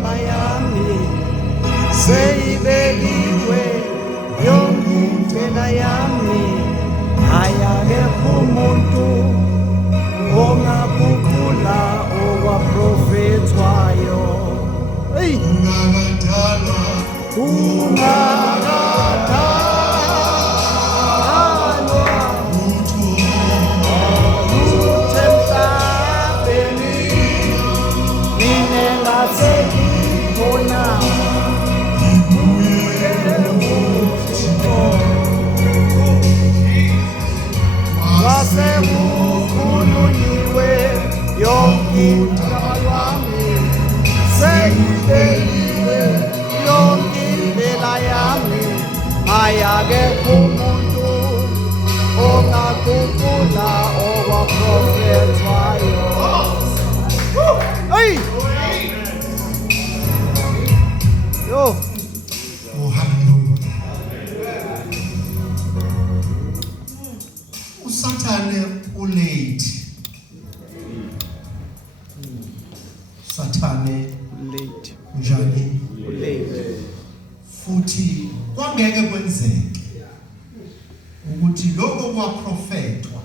igama yami seyibekiwe yonke indlela yami ayakekho umuntu ongaguqula okwaprofethwayo ungakadalwa Wasemukhulunyiwe yonke indaba yami seyibekiwe yonke indlela yami ayakekho umuntu ongaguqula okwaprofethwayo. Hey! Yo! Oh, hallelujah. Usathane ulate. Sathane Late. njani Late. futhi kwangeke kwenzeke ukuthi lokho kwaprofethwa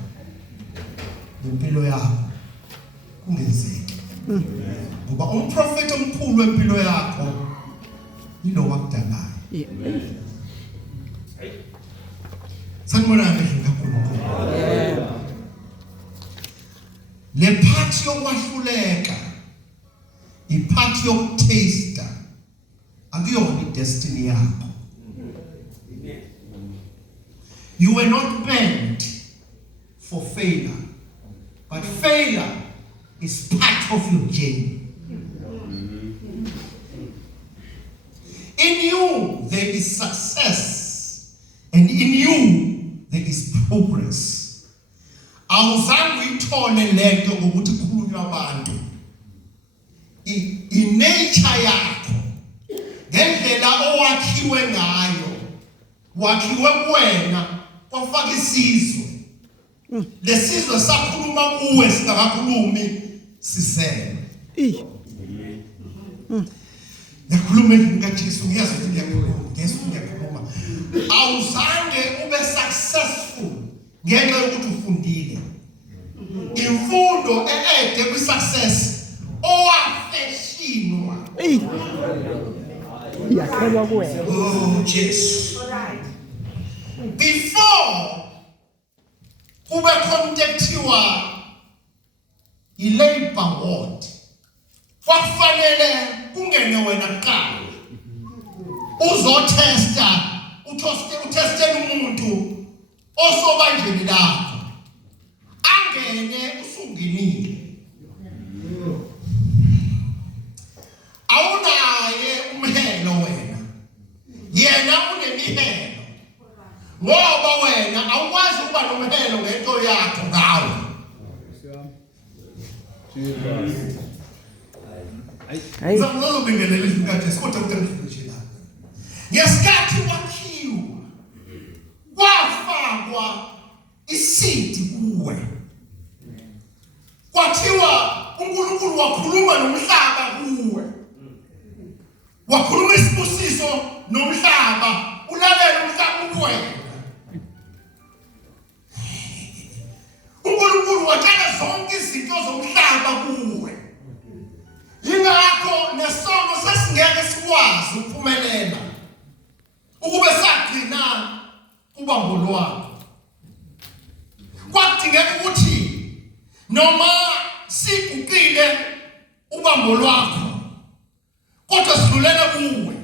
impilo yakho kungenzeki ngoba umprofeti omkhulu wempilo yakho yilo wakudalayo. Sanibona nje kakhulu. Le part yokwahluleka ipart yokutaste akuyona idestiny yakho. You were not meant for failure, but failure is part of your journey. In you there is success, and in you there is progress. Awuzange uyithole lento ngokuthi kukhulunywa abantu. Nature yakho ngendlela owakhiwe ngayo wakhiwe kuwena kwafaka isizwe. Lesizwe sakhuluma kuwe singakakhulumi sisele. Yakhuluma ngaJesu ngiyazi ukuthi ngiyakhuluma. Awuzange ube successful ngenxa yokuthi ufundile. Imfundo ede kwi success owafeshinwa. Yakhelwa kuwena. Oh Jesus. Before kube contactiwa i-labor ward, kwakufanele kungene wena kuqala uzotesta utestele umuntu osobanjeni lakho angene usungenile. Awunaye umhelo wena, yena unemihelo ngoba wena awukwazi ukuba nomhelo ngento yakho ngawe. Ngizobingelela izinkathi kodwa utengifundile. Ngesikhathi wakhiwa kwafakwa isidi kuwe. Kwathiwa uNkulunkulu wakhuluma nomhlaba kuwe. Wakhuluma isibusiso nomhlaba, ulalela umhlaba kuwe. uNkulunkulu watshela zonke izinto zomhlaba kuwe. Yingakho nesono sasingeke sikwazi ukuphumelela ukube sagcina ubambo lwakho. Kwadingeka ukuthi noma sigukile ubambo lwakho kodwa sidlulela kuwe.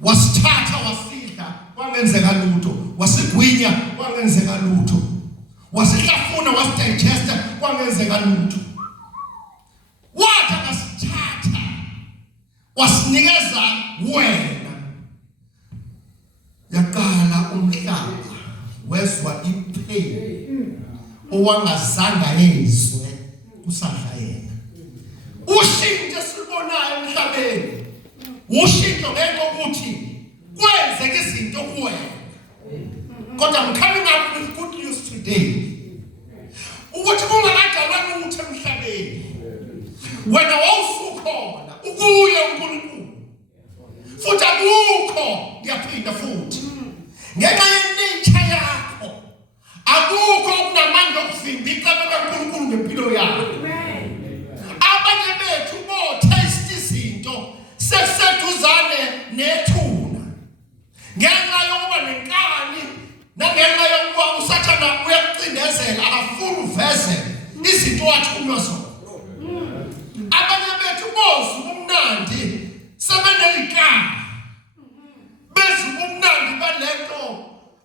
Wasithatha wasidla kwangenzeka lutho, wasigwinya kwangenzeka lutho, wasihlafuna wasidigesta kwangenzeka lutho. Wathi akasithatha wasinikeza wena. Yaqala umhlaba wezwa ipain owangazange yezwe kusadla yena. Ushintsho sibonayo emhlabeni ushintsho ngenxa ukuthi kwenzeka izinto kuwena. Kodwa I'm coming up with good news today. Ukuthi kungakadalwa lutho emhlabeni wena wawusukhona ukuye kwezelo izinto wathunywa zona. Abanye bethu bozu umnandi sebenelikani bezu umnandi balento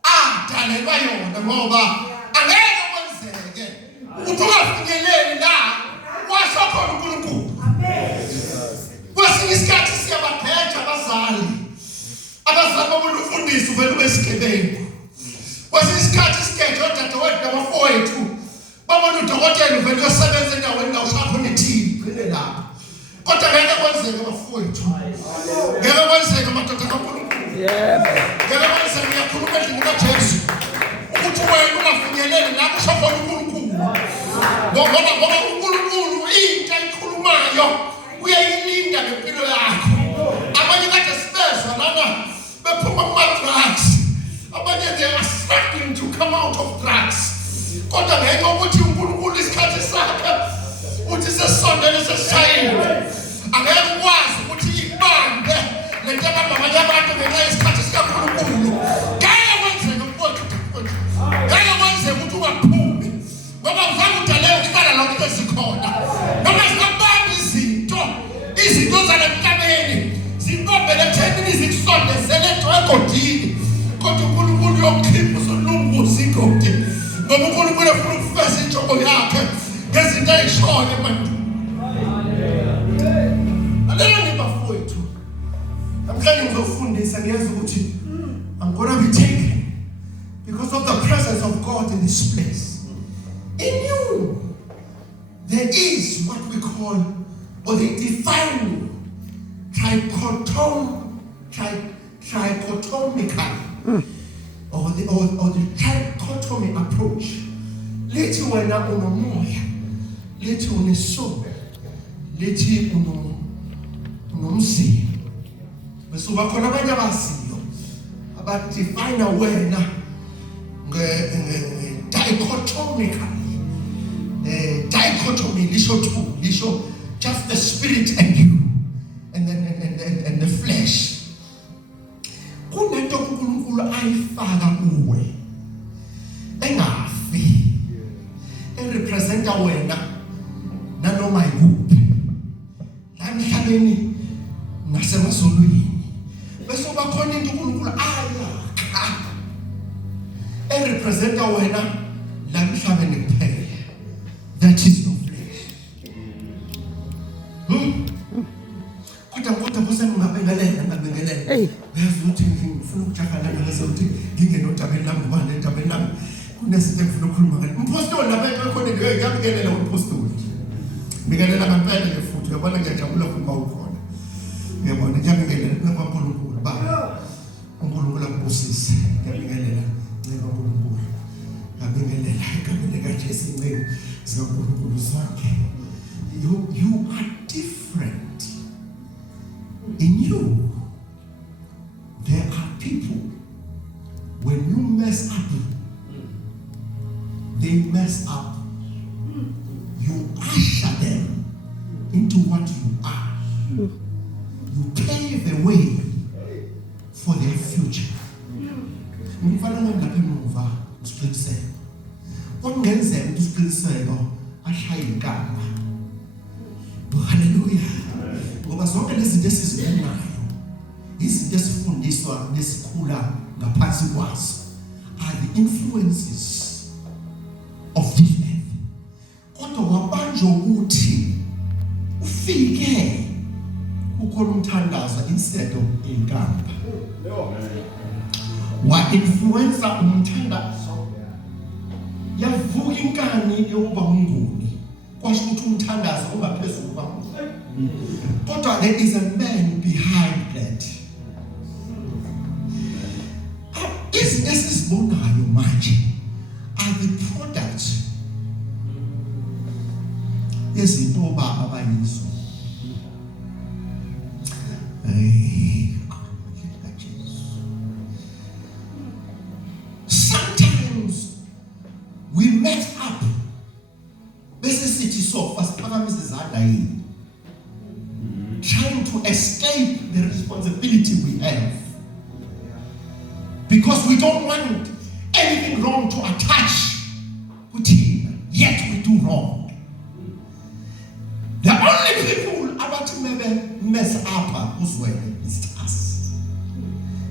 adalelwa yona ngoba angeke kwenzeke ukuthi ungafinyeleli la washo khona uNkulunkulu. Kwesinye isikhathi siyababheja abazali babona ufundisi uvele besigebengu. Kwesinye isikhathi sigeje odadewethu nabafowethu babona udokotela uvele uyosebenza endaweni la ushapho nethini qine lapho. Kodwa ngeke kwenzeke abafowethu, ngeke kwenzeke amadoda kaNkulunkulu. Ngeke kwenzeke uyakhuluma endlini kaJesu ukuthi wena ungafinyeleli lapho usho khona uNkulunkulu. Ngoba uNkulunkulu into ayikhulumayo uyayilinda ngempilo yakho. Abanye kade sibezwa lana bephuma kuma-drugs, abanye they are struggling to come out of drugs. Kodwa ngenxa yokuthi uNkulunkulu isikhathi sakhe uthi sesondele sesishayile, angeke ukwazi ukuthi ibambe lento abamanye abantu ngenxa yesikhathi sikaNkulunkulu. Ngeke kwenzeke mfowethu, ngeke kwenzeke ukuthi ungaphumi ngoba uvanga udaleyo ukubala lonke esikhona. Noma zingabambi izinto zalemhlabeni zikombele ekutheni zikusondezele egodini, kodwa uNkulunkulu uyokhipha usolunguza igodi ngoba uNkulunkulu ufuna ukufeza injongo yakhe ngezinto eyishona ebantwini. Aleluya bafowethu, namhlanje ngizofundisa ngiyazi ukuthi I'm gonna be taken because of the presence of God in this place. In you there is what we call, or they define trichotomical or the trichotomy approach. Lethi wena unomoya, lethi unesoul, lethi unomzimba. Bese bakhona abanye abasiyo abadefine wena dichotomically. Dichotomy lisho two, lisho just the spirit and you and the flesh. Kunento uNkulunkulu ayifaka kuwe engafi, erepresenta wena nanoma ikuphi la emhlabeni nasemazulwini. Bese bakhona into uNkulunkulu ayakha erepresenta wena la emhlabeni kuphela. That is your flesh. Kodwa kusena ungabengelela. Uyazi ukuthi ngifuna ukujahala ngasothi ngingenodabeni lami ngoba nedabeni lami kunezinto engifuna ukukhuluma ngayo. Umpostoli lapha ekhona nje ngiyabingelela umpostoli. Bingelela ngempela ke futhi uyabona ngiyajabula ukuba ukhona. Uyabona ngiyabingelela kuNkulunkulu Baba. uNkulunkulu akubusise. Ngiyabingelela uNkulunkulu. Ngiyabingelela egameni kaJesu inceke zikaNkulunkulu sonke. You are different. In you, there are people, when you mess up, they mess up. You usher them into what you are. You pave the way for their future. Ngifana ngapha emuva usiqiniseko. Okungenzeka ukuthi usiqiniseko ashaya inkamba. Hallelujah. Ngoba zonke lezi zinto esizibonayo izinto esifundiswa nesikhula ngaphansi kwazo are the influences of this earth. Kodwa wabanjwa ukuthi ufike ukhona umthandazo instead of inkamba. Wa influencer umthandazo yavuka inkani yokuba unguni. Kwasho ukuthi umthandazo ungaphezulu kwakho. Kodwa there is a man behind that. Izinto esizibonayo manje are the product yezinto baba abayizo. Sometimes we mess up. Bese sithi so fasiphakamisa izandla yini. Trying to escape the responsibility we have. Because we don't want anything wrong to attach with him, yet we do something wrong. The only people about to mess up is us.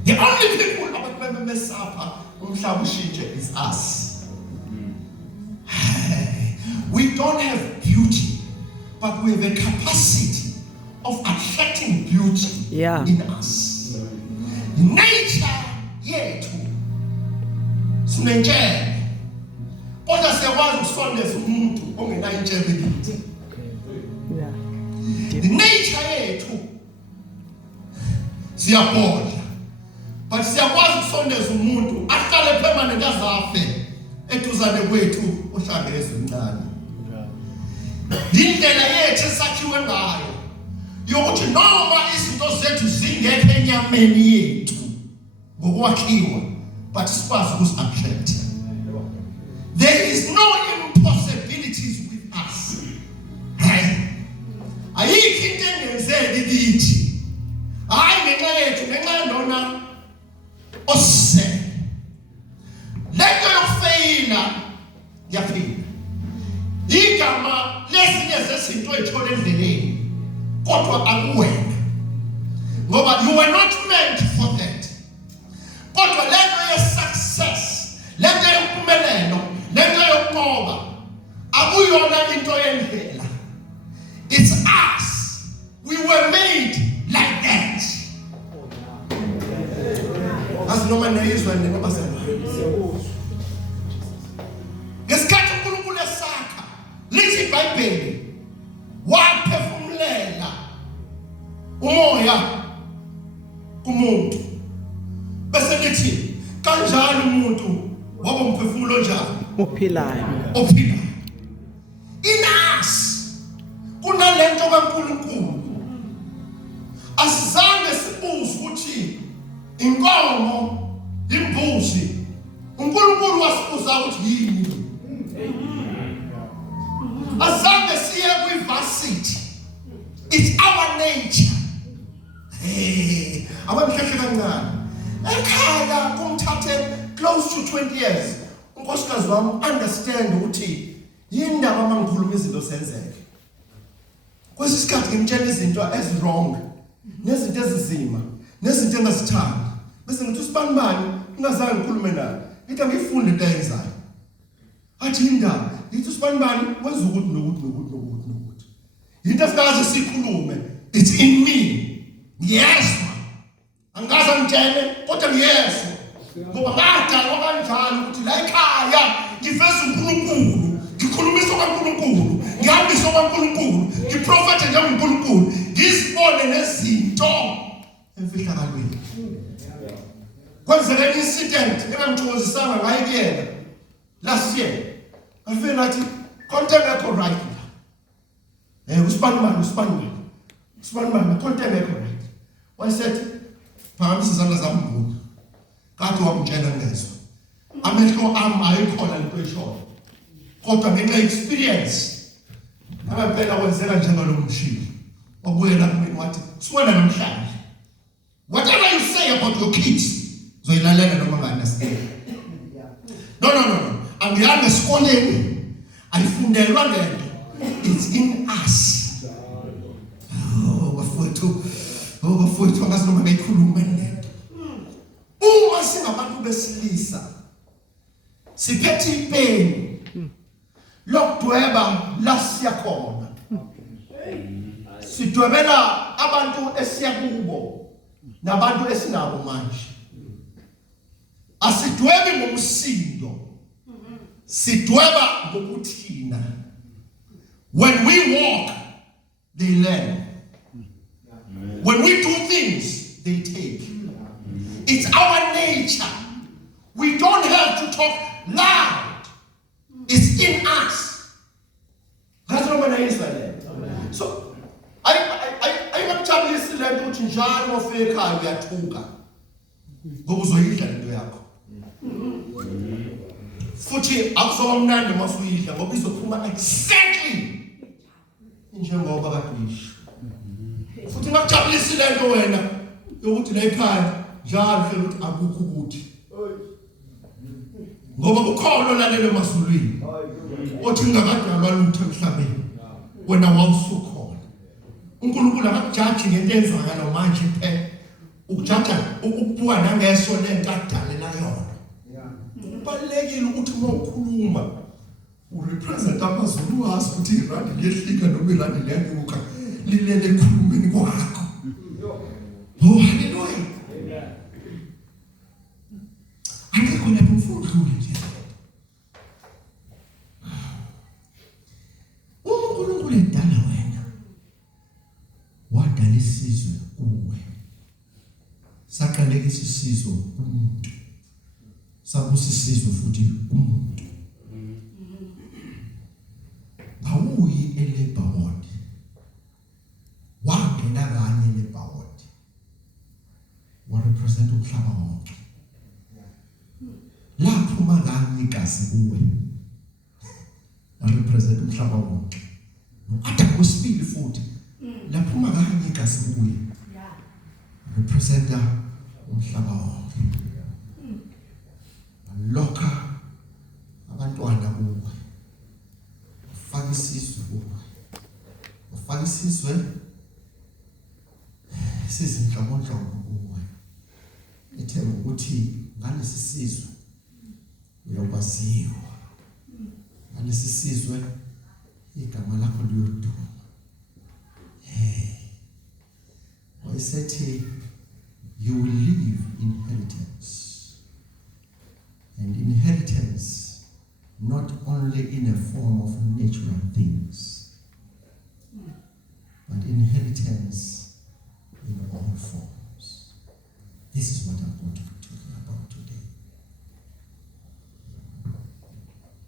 The only people about to mess up is us. We don't have beauty, but we have a capacity of attracting beauty in us. Nature yethu sinentshebe kodwa siyakwazi ukusondeza umuntu ongenayo intshebe lithi. Nature yethu siyabhodla, but siyakwazi ukusondeza umuntu ahlale permanent azafe eduzane kwethu ohlangene ezincane. Indlela yethu esakhiwe ngayo yokuthi noma izinto zethu zingekho enyameni yethu ngokwakhiwa, but sikwazi ukuzi-attract. There is no impossibilities with us. Ayikho into engenzeki kithi. Hayi ngenxa yethu, ngenxa yalona osisele. Lento yokufeyila yaphila. Igama lezinye zezinto ezithola endleleni kodwa akuwena, ngoba you were not meant for that. Kodwa lento ye-success, lento yempumelelo, lento yokunqoba akuyona into yendlela. It's us. We were made like that. As no man is when the pastor. Ngesikhathi uNkulunkulu esakha lithi iBhayibheli waphefumulela umoya kumuntu bese lithi kanjalo umuntu waba umphefumulo njani ophilayo. In us kunalento kaNkulunkulu. Asizange sibuze ukuthi inkomo, imbuzi, uNkulunkulu wasibuza ukuthi yini. Azange siye kwi-varsity. It's our nature. Abamhlekhe kancane. Ekhaya kumthathe close to 20 years. Unkosikazi wami understand ukuthi yindaba mangikhuluma izinto senzeke. Kwesi sikhathi ngimtshela izinto ezi-wrong, nezinto ezizima, nezinto engazithandi. Bese ngithi usibanibani ngingazange ngikhulume naye. Ngithi angifunde into ayenzayo. Athi indaba, ngithi usibanibani wenza ukuthi nokuthi. Into esikaze sikhulume, it's in me. Ngiyezwa. Angaze ngitshele kodwa ngiyezwa. Ngoba ngadalwa kanjalo ukuthi la ekhaya ngiveza uNkulunkulu, ngikhulumisa kaNkulunkulu, ngihambisa kaNkulunkulu, ngiprofethe njengoNkulunkulu, ngizibone nezinto emfihlakalweni. Kwenzeke incident engangithokozisanga ngayo kuyena last year. I feel like content yakho right. Usibanibani, content yakho right. Why said phambi sizandla zambuka. Kade wamtshela ngezwe. Amehlo ami ayikhona lento eshoyo. Kodwa ngenxa experience ngempela kwenzeka njengalo mshini. Wabuyela kumina wathi, "Siwena namhlanje. Whatever you say about your kids, zoyilalela noma ngani." No. Angihambe esikoleni. Ayifundelwa lento. It's in us. Bafowethu angazi noma ngayikhuluma lento. Uma singabantu besilisa siphethe ipeni lokudweba la siyakhona. Sidwebela abantu esiyakubo nabantu esinabo manje. Asidwebi ngomsindo, sidweba ngokuthina. When we walk, they learn. When we do things, they take. It's our nature. We don't have to talk loud. It's in us. That's not what I say. So, I want to listen to ukuthi njalo ofika uyathuka. Ngoba uzoyidla lento yakho. Futhi akuzoba mnandi masuyidla ngoba izophuma exactly njengoba kade uyisho. Futhi ngakujabulisa lento wena yokuthi la ekhaya njalo hlelo ukuthi akukho ukuthi. Ngoba kukhona olalele emazulwini. othi ngakadalwa lutho emhlabeni wena wawusukhona. uNkulunkulu akajaji ngento enzakala manje phela, ukujaja ukubuka nangeso lento adalela yona. Kubalulekile ukuthi uma ukhuluma urepresent amazulu wazi ukuthi irandi liyehlika noma irandi liyanuka lilele ekhulumeni kwakho. Oh haleluya. Akekho lapho mfundlule nje. uNkulunkulu edala wena wadala isizwe kuwe. Saqaleka isizwe kumuntu. Sabusa isizwe futhi kumuntu. Awuyi eLabour Ward. Wangena kanye eLabour Ward. Warepresent umhlaba wonke. Lapho maganye igazi kuwe. Warepresent umhlaba wonke. Adamu wesibili futhi. Lapho maganye igazi kuwe. Representa umhlaba wonke. Lokha abantwana kuwe. Ufaka isizwe kuwe. Ufaka isizwe sizinhlobonhlobo kuwe. Ethemba ukuthi ngalesi sizwe uyokwaziwa. Ngalesi sizwe igama lakho liyoduma. Wayesethi you will leave inheritance. And inheritance not only in a form of natural things, but inheritance in all forms. This is what I'm going to be talking about today.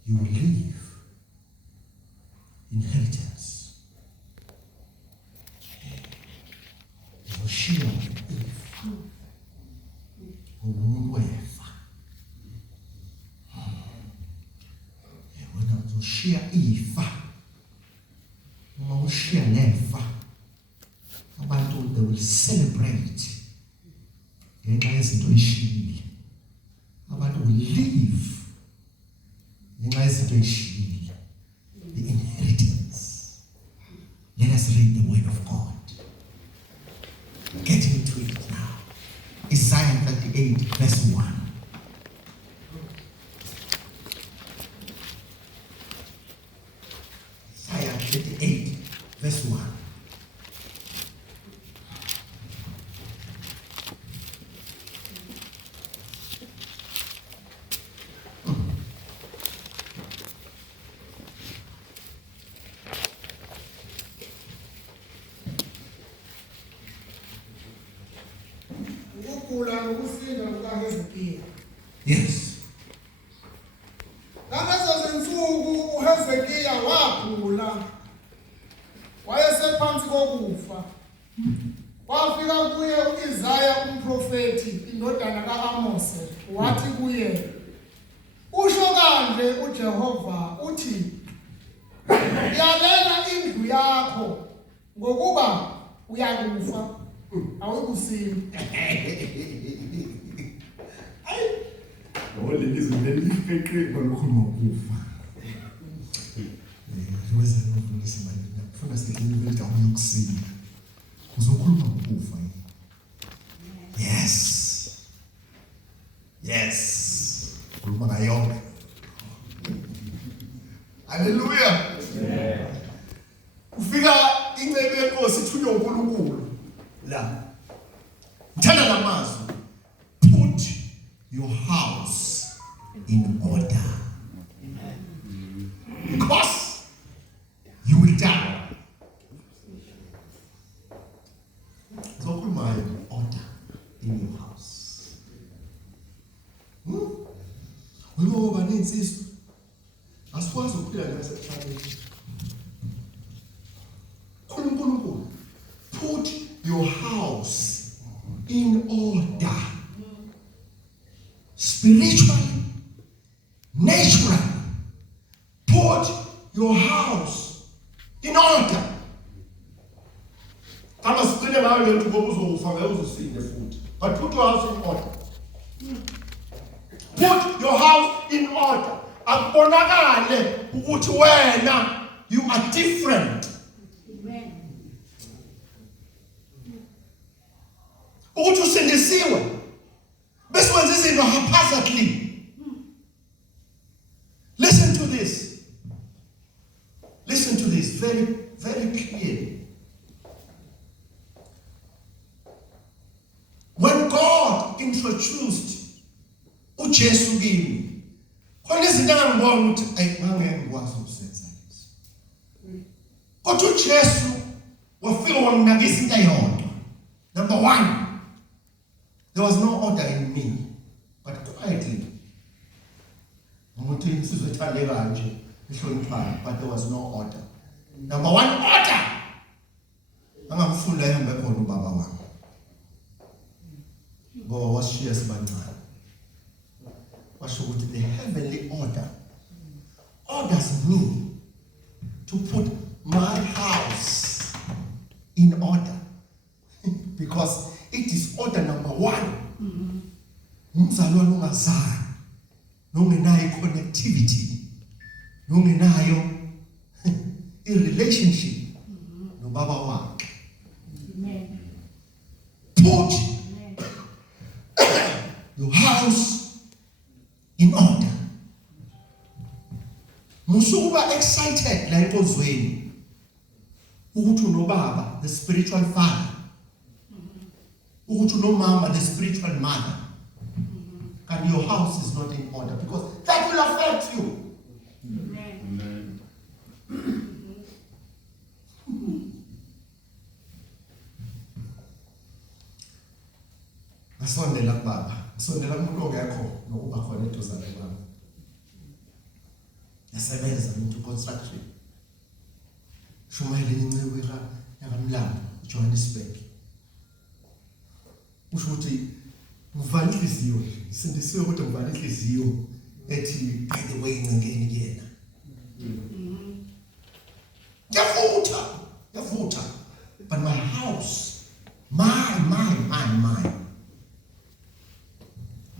You will leave inheritance. Uzoshiya ifa. Umuntu wefa. Wena uzoshiya ifa. Uma ushiya lefa, abantu they will celebrate. Ngenxa yezinto ishiyile. Abantu will live. Ngenxa yezinto ishiyile. The inheritance. Let us read the word of God. Get into it now. Isaiah 38 verse 1. Isaiah 38 verse 1. Yes. Ngalezo zinsuku uHezekiya wagula. Wayesephansi kokufa. Kwafika kuye uIsaya umprofeti indodana kaAmose wathi kuye, usho kanje uJehova uthi, yalela indlu yakho ngokuba uyakufa awukusini. Olhe izindlela ifeqe balokhuluma ukufa. Lweza nofundisa manje. Kufuna sikhuluma ukuthi awuyokusini. Uzokhuluma ukufa. Yes. Yes. Khuluma ngayo. Hallelujah. Ufika incebe yenkosi ithunywe uNkulunkulu la. Ngithanda lamazwi. Put your house in order. Because you will die. So put my order in your house. Wewe baninzi asikwazi ukuphila ngasemhlabeni. UNkulunkulu, put your house in order. Spiritually, naturally, put your house in order. Kama sikile ngayo lento ngokuzofa ngeke futhi. But put your house in order. Put your house in order. akubonakale ukuthi wena you are different. Amen. Ukuthi usindisiwe bese wenza izinto haphazardly. Listen to this. Listen to this very, very clearly. When God introduced uJesu kimi, khona izinto engangibona ukuthi ngangeke ngikwazi ukuzenza lezi. Kodwa uJesu wafika wanginakisa into eyodwa. Number one, there was no order in me, but quietly. Umuntu insizwe ethande kanje ihloniphayo, but there was no order. Number one, order. Angamfunda ehambe khona ubaba wami. Ngoba washiya sibancane. Washo ukuthi the heavenly order orders me to put my house in order. Because it is order number one. Umzalwane ungazali nongenayo connectivity, nongenayo relationship nobaba wakhe. Amen. Put Amen. your house in order. Musuba excited la enkozweni ukuthi unobaba, the spiritual father, ukuthi unomama, the spiritual mother, and your house is not in order, because that will affect you. Amen. Ngasondela kubaba, ngasondela kumuntu ongekho nokuba khona eduzane kwami. Yasebenza into construction. Shumayele incebe yakamlambo eJohannesburg. Usho ukuthi ngivale inhliziyo, sindisiwe kodwa ngivale inhliziyo ethi by the way ngingeni kuyena. Yavutha. But my house, mine.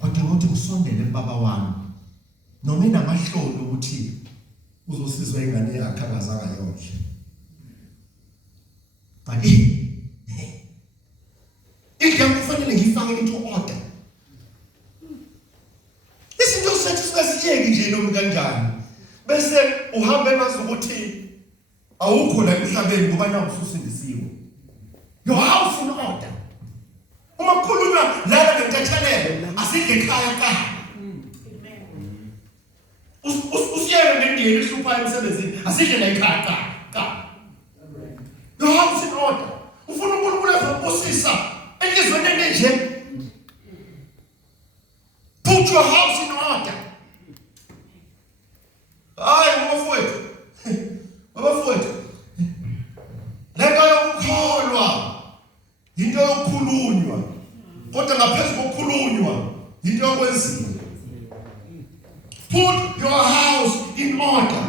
Kodwa ngokuthi ngisondele kubaba wami. Noma inamahlolo ukuthi uzosizwa ingane yakhe angazanga yonke. But ikhaya kufanele ngifake into order. Izinto zethu singaziyeki nje noma kanjani. Bese uhambe nazo ukuthi awukho la emhlabeni ngoba nawe ususindisiwe. Your house in order. Uma kukhulunywa lana ngentathelelo asidle ekhaya ka. Usiyeke ngendiyeni ihluphayo emsebenzini asidle la ekhaya ka. Your house in order. Ufuna uNkulunkulu ezokubusisa enhlizweni enje. Put your house in order. Bafowethu. Lento yokukholwa into yokukhulunywa. Kodwa ngaphezulu kokukhulunywa into yokwenziwa. Put your house in order.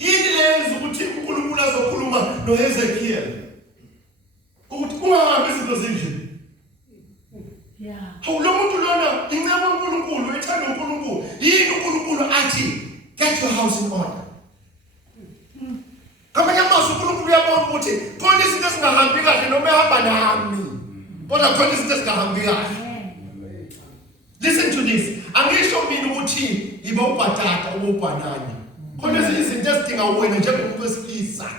Yini lenza ukuthi uNkulunkulu azokhuluma noEzekiel ukuthi ungahambi izinto zinje. Yeah. Lo muntu lona inceba uNkulunkulu, ethanda uNkulunkulu. Yini uNkulunkulu athi get your house in order. Kamanye amazwi uNkulunkulu uyabona ukuthi khona izinto ezingahambi kahle noma ehamba nami. Kodwa khona izinto ezingahambi kahle. Listen to this. Angisho mina ukuthi iba ubhatata ubhanana. Khona izinto ezidinga wena njengomuntu wesilisa.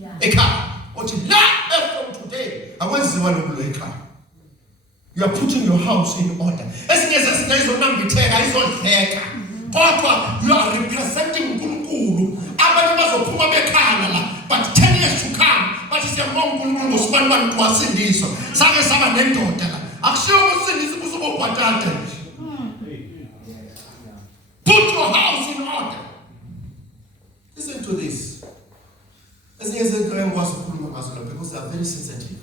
Yeah. Ekhaya. Uthi la from today akwenziwa lokho ekhaya. You are putting your house in order. Ezinye zezinto izonambitheka izodleka. Kodwa you are representing uNkulunkulu. Abantu bazophuma bekhala la. But 10 years to come, bathi siyabonga uNkulunkulu ngosibani bantu wasindiswa. Sake saba nendoda la. Akushiwo ukusindisa kusuka ubhatata. Put your house in order. Listen to this. Ezinye zezinto engikwazi ukukhuluma ngazo la because they are very sensitive.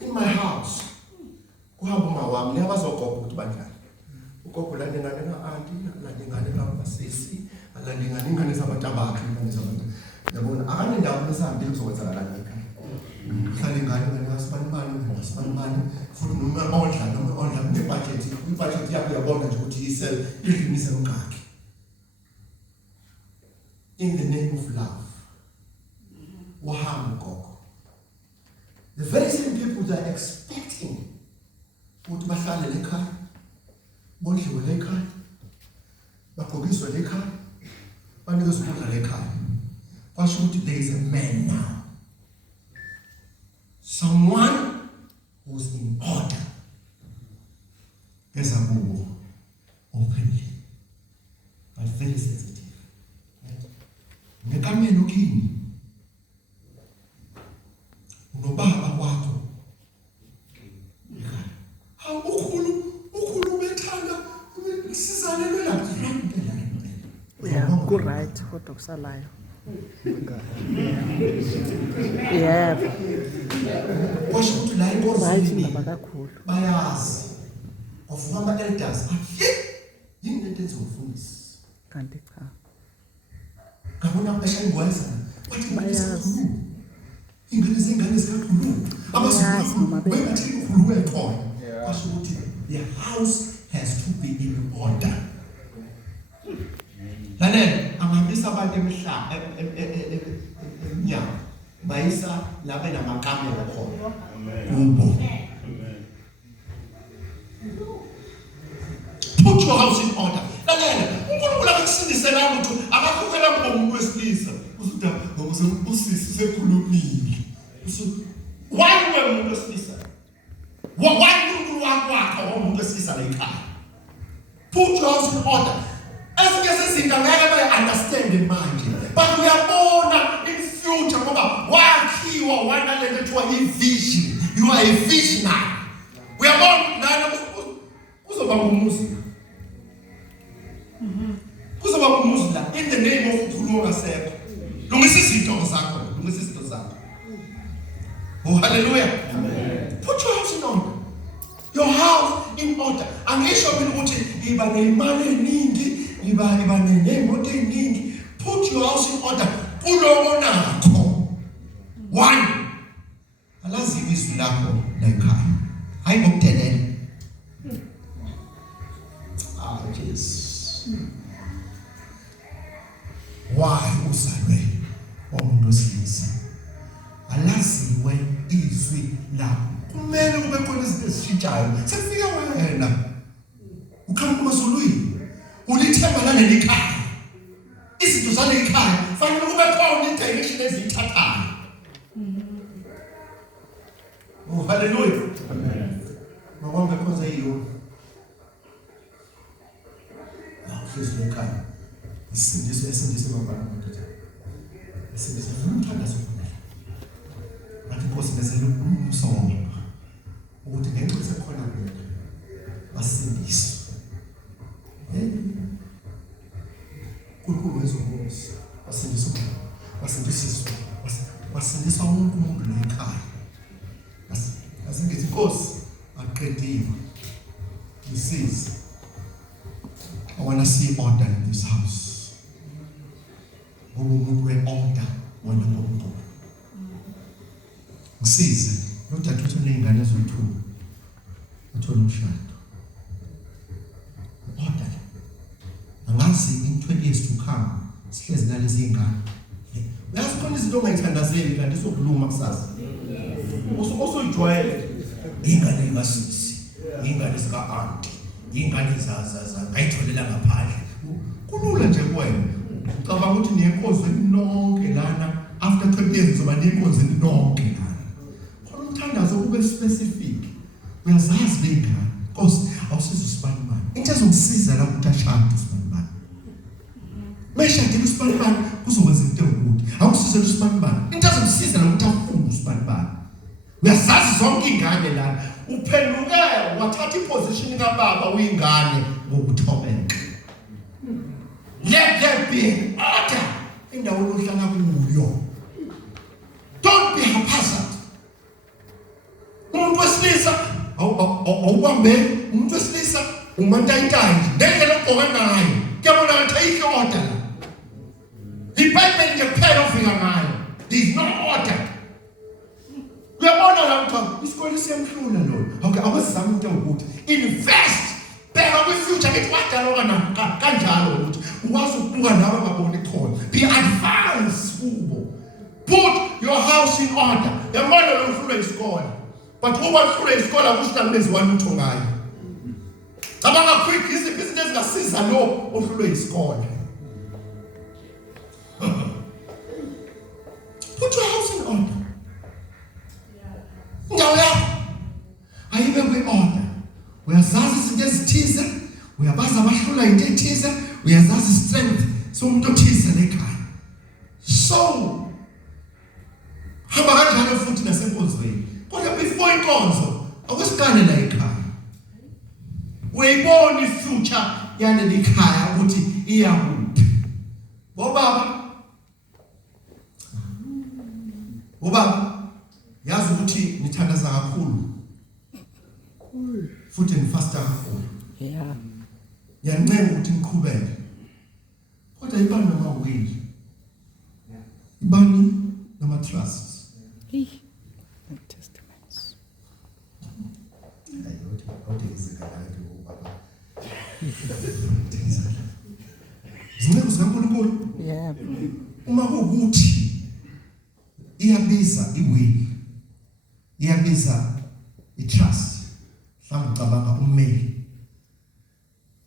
In my house, kuhamba uma wami liyabazogogo ukuthi banjani. Ugogo la ngane na-aunty, la ngane kabasisi, la ngane zabantu abakhe, ingane zabantu. Yabona, akanendawo esihambile kuzokwenzakala la ekhaya. Hlala ingane ngasibani futhi noma ondla nebudget ibudget yakho uyabona nje ukuthi ilinise ngakhe. In the name of love. Wahamba gogo. The very same people that are expecting ukuthi bahlale lekhaya, bondliwe lekhaya, bagqokiswe lekhaya, banikezwe ukudla lekhaya. Basho ukuthi there is a man now. Someone who's in order. There's a kubo openly, but very sensitive. Ngekamelo kini unobaba wakho ha ukhulu bethanda sizalelwe la Yeah, ku right kodwa kusalayo. Yebo. washo ukuthi la Right inkonzweni indaba kakhulu. bayazi of ama elders yini lento ezofundisa Kanti cha. ngabona bashaya ngwaza bathi Bayazi. ingane zikakhulu Bayazi noma be- wengathi ukhulu wekhona basho ukuthi the house has to be in order. Lalela angahambisa abantu emihlaba eminyango bayisa lapha enamakamela khona kubo. Put your house in order. Lalela uNkulunkulu akakusindisela ukuthi akakhokela ngomuntu wesilisa usuda usisi sekhulumile. Why wewe umuntu wesilisa? Why uNkulunkulu wakho umuntu wesilisa la ekhaya? Put your house in order. Ezinye sezinto ngeke bayi-understand manje, but uyabona in future ngoba wakhiwa wanalento ethiwa i-vision. You are a visionary. Uyabona lana kuzoba ngumuzi. Kuzoba ngumuzi la in the name of uNkulunkulu ngasekho. Lungisa izinto zakho, lungisa izinto zakho. Oh hallelujah. Amen. Put your house in order. Your house in order. Angisho mina ukuthi iba nemali eningi, iba nemoto eningi. Put your house in order. Kulowo nakho. One. Alazi izwi lakho la ekhaya. Hayi ngokudelela. Jesus. Why uzalwe umuntu wesilisa? Alaziwe izwi lakho. Kumele kube khona izinto ezishintshayo. Sekufika wena. Ukhamba kumasolweni. Ulithemba lale ekhaya. Izinto zale ekhaya fanele kube khona i-direction eziyithathayo. Oh hallelujah. Amen. Ngoba because ayiyo. Hlezi ekhaya. Isindise mabana manje. Isindise umthanda sokuphela. Bathi Nkosi bezele umsongo. Ukuthi ngenxa sekhona mina basindiswe. Kukhulu wezomusa basindiswa umuntu la ekhaya. Asingithi Nkosi aqediwe. You see, I want to see order in this house. Umuntu we-order wona ngomuntu. Ngisize nodadewethu oney'ngane ezoyithula athola umshado. Order. Angazi in 20 years to come sihlezi nalezi y'ngane. Uyazi khona izinto ongayithandazeli kanti isokuluma kusasa. Osoyijwayele ingane yikasisi, ingane zika-auntie, ingane ngayitholela ngaphandle. Kulula nje kuwena. Ucabanga ukuthi niyenkonzweni nonke lana after 20 years zoba niyenkonzweni nonke lana. Khona umthandazo kube specific. Uyazazi ley'ngane. Nkosi awusize uSibanibani. Into ezongisiza la ukuthi ashade uSibanibani. Meshadile uSibanibani kuzokwenza into ukuthi awusize uSibanibani. Into ezongisiza la ukuthi afunde uSibanibani. Uyazazi zonke ingane lana. Uphenduke wathatha iposition kababa uyingane ngokuthobeka. Let there be order endaweni ohlala kuyo. Don't be haphazard. Umuntu wesilisa awubambe umuntu wesilisa umantayintayini ngendlela ogqoke ngayo. Kuyabona ukuthi ayikho order. IBhayibheli nje kuphela ofika ngayo. There is no order. isikole siyamhlula lona. Okay, awuzizama into ukuthi invest. Bheka kwi-future ethi wadalwa kanjalo ukuthi ukwazi ukubuka nawe ngaboni khona. Be advanced kubo. Put your house in order. Yabona lo uhlule isikole. But uma uhlule isikole akusho akubenziwani utho ngayo. Cabanga quick izinto ezingasiza lo ohlule isikole. Put your house in order. Indawo yakho ayibe kwi-order. Uyazazi izinto ezithize, uyabazi abahlula into ethize, uyazazi strength somuntu othize lekhaya. So hamba kanjalo futhi nasenkonzweni. Kodwa before inkonzo akusikane la ekhaya. Uyibona ifuture yaleli khaya ukuthi iya kuphi. Bobaba yazi ukuthi nithandaza kakhulu. Futhi nifasta kakhulu. Yeah. Yancenga ukuthi niqhubeke. Kodwa ibani namawili. Ibani nama-trusts. Testaments. Zinceku zikaNkulunkulu. Yeah. Uma kuwukuthi iyabiza iwili, iyabiza i-trust, mhlawumbe ucabanga ummeli.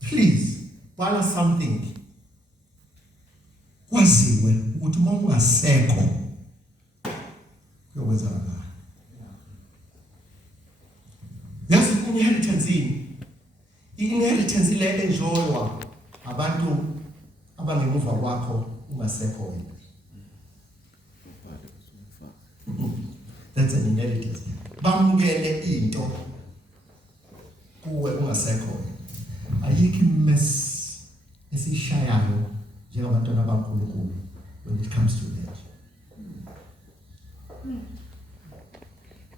Please, bhala something. Kwaziwe ukuthi uma ungasekho kuyokwenzakala. Yazi inheritance yini? I-inheritance ile enjoywa abantu abangemuva kwakho ungasekho wena. That's an inheritance. Bamukele into kuwe ungasekho wena. Ayikho imess esishayayo njengabantwana baNkulunkulu when it comes to that.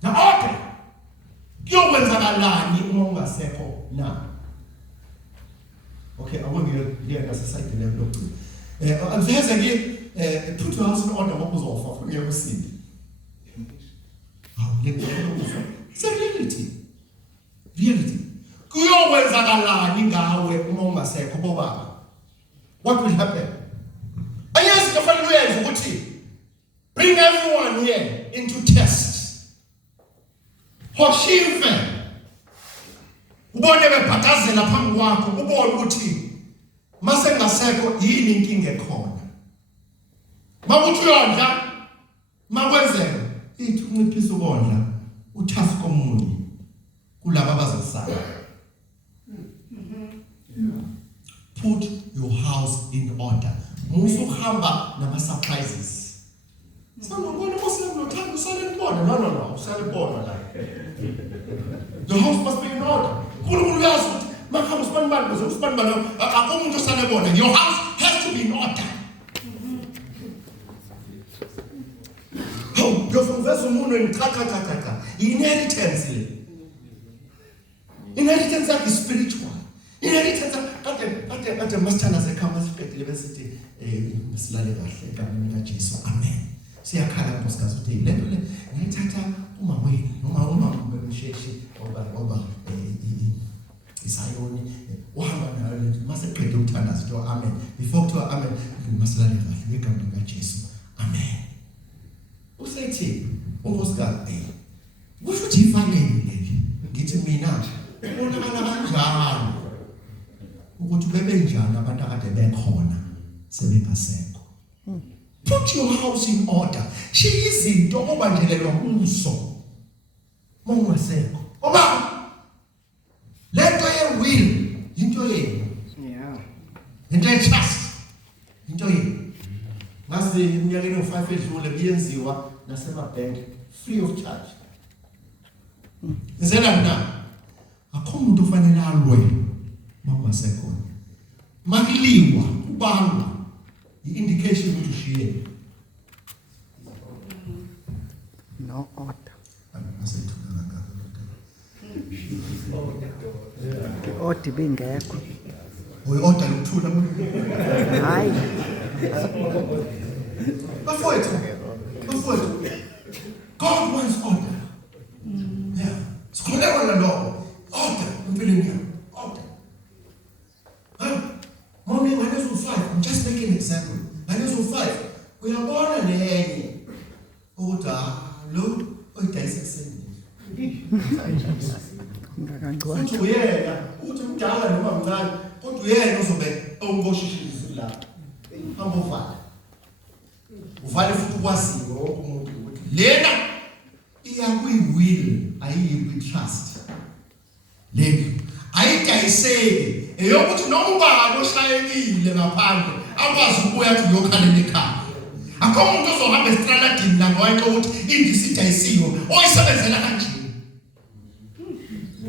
Na okay. Kuyokwenzakalani uma ungasekho na? Okay, awungiye ngaseside level lokugcina. Aliveze ke put your house in order ngokuzofa kuye kusindi. It's a reality. Reality. Kuyokwenzakalani ngawe uma ungasekho bobaba? What will happen? Ayazi kufanele uyenze ukuthi bring everyone here into test. Hoshive. Ubone bebhakazela phambi kwakho ubone ukuthi mase ngasekho yini inkinga ekhona. Makuthi uyondla makwenzeka ithi unciphisa ukondla uthasi komunye kulabo abazosala. Put your house in order. Musuhamba nama surprises. Sanibona Muslim nothanda usalibona. No, usalibona la. The house must be in order. UNkulunkulu uyazi ukuthi makhamba usibani akumuntu osalibona. Your house has to be in order. Oh, yofungeza umuntu enqaqaqaqaqa. Inheritance le. Inheritance yakhe spiritual. Inheritance kade masithanda sekhama siqedile besithi silale kahle egameni kaJesu. Amen. Siyakhala nkosikazi uthi le nto le ngiyithatha uma wena noma bemsheshi oba isayoni uhamba nayo le mase qede ukuthandaza to amen. Before kuthiwa amen masilale kahle egameni kaJesu. Amen. Usethi unkosikazi kusho ukuthi ifanele leli ngithi mina ubonakala kanjalo ukuthi bebenjani abantu akade bekhona sebengasekho. Put your house in order. Shiya izinto obanjelelwa kuzo mongasekho. Oba lento ye-will into yenu. Yeah. Into ye-trust into yenu. Ngasi iminyakeni u5 edlule biyenziwa nasemabank free of charge. Ngizela mina akho umuntu ofanele alwe mangasekho. Makuliwa ubanga i-indication ukuthi ushiye. No order. Order bingekho. Uyi-order lokuthula Hayi. bafowethu God wants order. lo order empilweni yakho order. Mommy, ngalezo 5, I'm just making an example. Ngalezo 5 uyabona nenye ukuthi lo oyidayisa kuseni. Ngakangcwatha. Futhi uyena uthi mdala noma mncane kodwa uyena ozobe ongoshishini la. Hamba uvale. Uvale futhi kwaziwe wonke umuntu ukuthi lena iya kwi-will ayiyi trust. Lena ayidayiseki eyokuthi noma ubani oshayekile ngaphandle akwazi ukuya athi uyokhalela ekhaya. Akho umuntu ozohamba estraladini la ngoba ukuthi indisi idayisiwe oyisebenzela kanje.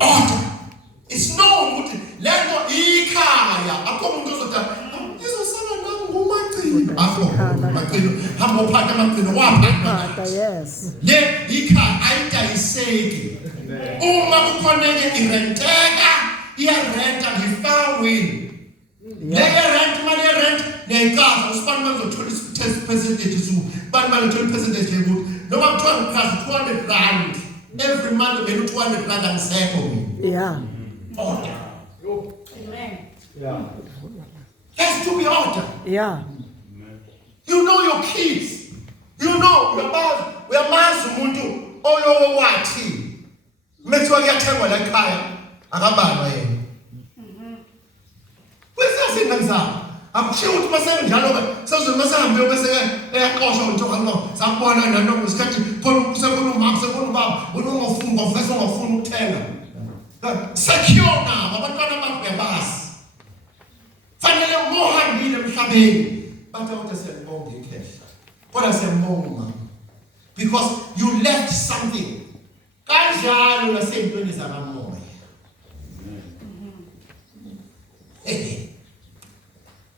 Order. It's known ukuthi lento ikhaya. Akho umuntu ozothi izosala nami ngumacini. Akho macini hamba uphatha amacini waphatha. Yes. Le ikhaya ayidayiseki. Uma kukhoneke irenteka iyarenta ngefarming. Le rent mali rent neyikaza usibani bazothola 10% zu bani bazothola 10% ukuthi noma kuthiwa ngikhaza 200 rand every month benu 200 rand angisekho. Yeah. Order. Amen. Has to be order. Yeah. You know your kids. You know uyamazi umuntu oyo wathi methiwa kuyathengwa la ekhaya akabalwa yena. Wesasingenzanga akushiwo ukuthi masenjalo ke sezomasihambe bese eyaxoshwa ukuthi ngalo sakubona nalo ngesikhathi khona kusekhona uMark sekhona ubaba unongafuni ngofesa ongafuni ukuthenga. Secure nabo abantwana bakho uyabasi. Fanele mohambile emhlabeni. Bathi siyabonga ikhehla. Kodwa siyabonga mama. Because you left something. Kanjalo nasentweni zakamoya.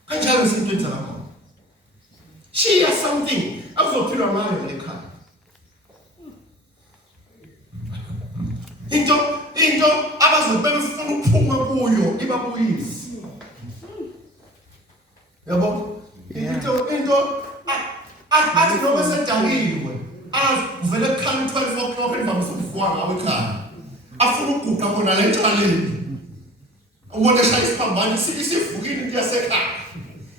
Kanjalo nasentweni zakamoya. Share something. Akuzophilwa ngayo lekhaya. Into abazobefuna ukuphuma kuyo ibabuyisi. Yabo? Into athi noma sedaliwe. Uvele kukhala 12 o'clock endivamisa ukuvuka ngawe ekhaya. Afuna ukuguqa khona le ntaleni. Ubone shaya isiphambano isivukile into yasekhaya.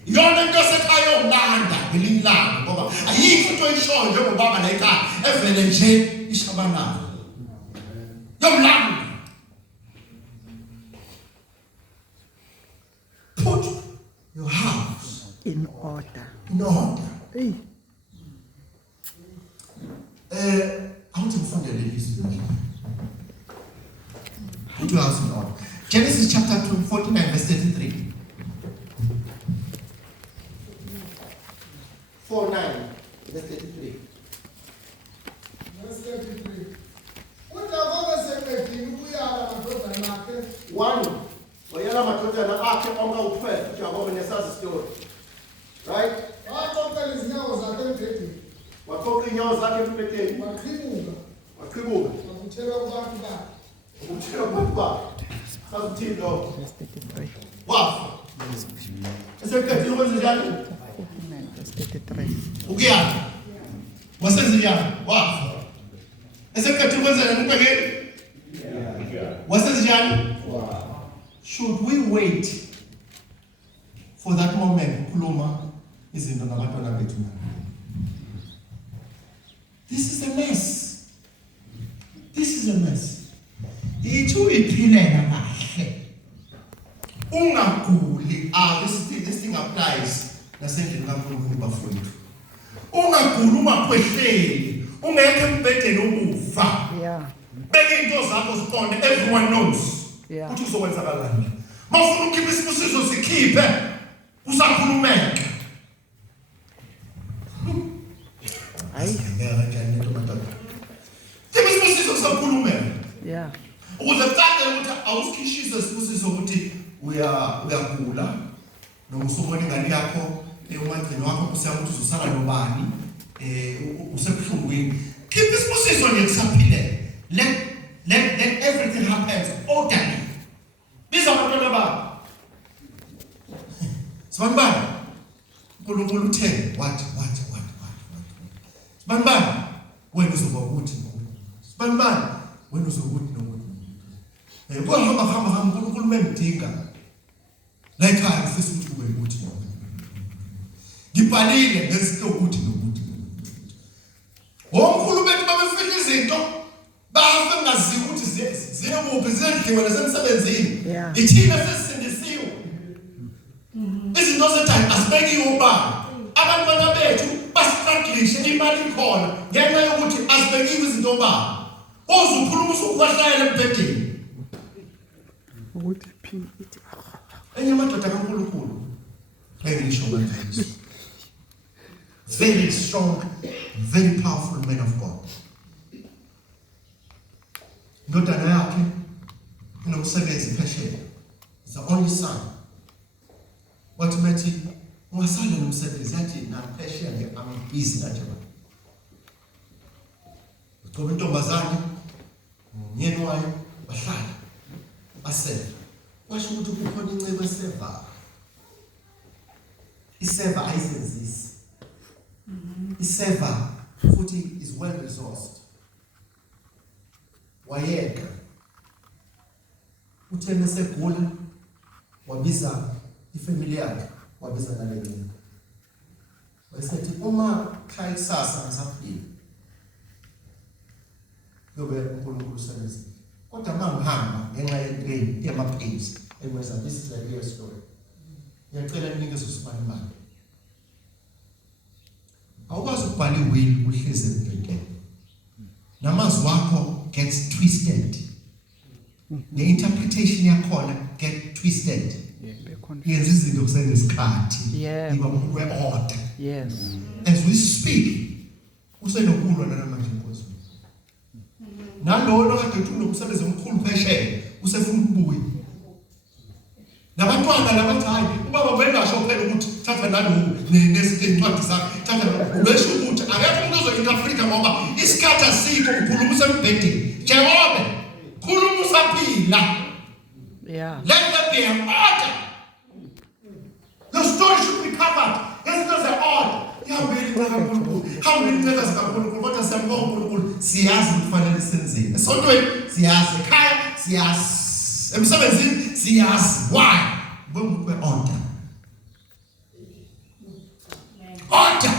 Yona into yasekhaya yomlanda ngelinye ilanga ngoba ayikho into eyishoyo njengobaba la ekhaya evele nje ishabalala. Yomlanda. Put your house In order. in order. Hey. I want to find the ladies. Put your house in order. Genesis chapter 49 verse 33. 49 verse 33. Verse 33. Ujakobe seqedile ukuyala amadodana akhe 1. Wayela madodana akhe onke u12 Jacob nesazi story. Right? waqoqela izinyawo zakhe embhedeni Waqoqa inyawo zakhe empetheni. waqhibuka Waqhibuka. wakuthela kubantu bakhe Umthelo abantu bakhe. Sakuthini lo? Verse 33. Wafa. Eseqedile ukwenza njalo. 49 verse 33. Ukuyala. Wasenza njalo. Wafa. Eseqedile ukwenza umuntu akhe. Wasenza njalo. Should we wait for that moment ukukhuluma izinto ngabantwana bethu? This is a mess. This is a mess. Ithu iphilela kahle. Ungaguli. This thing applies nasendlini kaNkulunkulu bafowethu. Ungaguli ungakhwehleli. Ungekho embhedeni ukufa. Yeah. Beke into zakho ziqonde, everyone knows. Yeah. Ukuthi uzokwenzakalani. Mawufuna ukhipha isibusiso sikhiphe usakhulumeka. Hayi. Ngeke kanjani into madoda. Khipha isibusiso usakhulumeka. Yeah. Ukuze kucacele ukuthi awusikhishise isibusiso ukuthi uyagula noma usubona ingane yakho umagcini wakho kusiyakuthi uzosala nobani usebuhlungwini. Khipha isibusiso nje kusaphile. Let everything happens orderly. Biza abantwana bakho. Sibani uNkulunkulu uthe what. Sibani wena uzoba ukuthi. Sibani wena uzokuthi nokuthi. Kuhamba uNkulunkulu mengidinga. La ekhaya ngifisa ukuthi kube ukuthi noma. Ngibhalile ngezinto ukuthi nokuthi. Omkhulu bethu babefika izinto bafe ngaziwa ukuthi zinokuphi zidinga nasemsebenzini. Ithina sesisindisiwe. Izinto zethu asibekiwe ubaba. Abantwana bethu basiqaqishe imali ikhona ngenxa yokuthi asibekiwe izinto baba. Ozukhuluma usukhwahlayela embedeni. Ukuthi phini ithi Enye amadoda kaNkulunkulu engisho manje. Very strong, very powerful man of God. Ndodana yakhe inomsebenzi phesheya. It's the only son. Wathi methi ungasala nomsebenzi yathi na phesheya nje busy kanje ba. Ngoba intombazane umyeni wayo bahlala baseva. Washo ukuthi kukhona incebo eseva. Iseva ayisenzisi. Iseva futhi is well resourced. Wayeka. Uthe mesegula wabiza ifamily yakhe, wabiza naleli. Wayesethi uma khaya kusasa ngisaphila. Yobe uNkulunkulu sebenza. Kodwa mangihamba ngenxa yentweni yamaphezi engenza this is a real story. Ngiyacela ninikeze usibani manje. Awukwazi ukubhala iwili uhleze embhedeni. Namazwi wakho gets twisted. The interpretation yakhona get twisted. Yenza izinto kusenesikhathi. Iba umuntu we-order. Yes. As we speak, usenokulwa namanje inkosi. Nalona kade uthi unomsebenzi omkhulu phesheya usefuna ukubuya. Nabantwana labathi hayi ubaba bengasho phela ukuthi thatha naloku nesincwadi sakhe thatha ubesho ukuthi akekho umuntu ozoyinafrika ngoba isikhathi asikho ukhuluma usembhedeni. Jehova khuluma usaphila. Yeah. Let there be an order. The story should be covered. Yes, there's an order. Hambeni inceka zikaNkulunkulu kodwa siyambonga uNkulunkulu siyazi kufanele senzeni. Esontweni siyazi, ekhaya siyazi, emsebenzini siyazi. Why? Ngoba kwe-order. Order.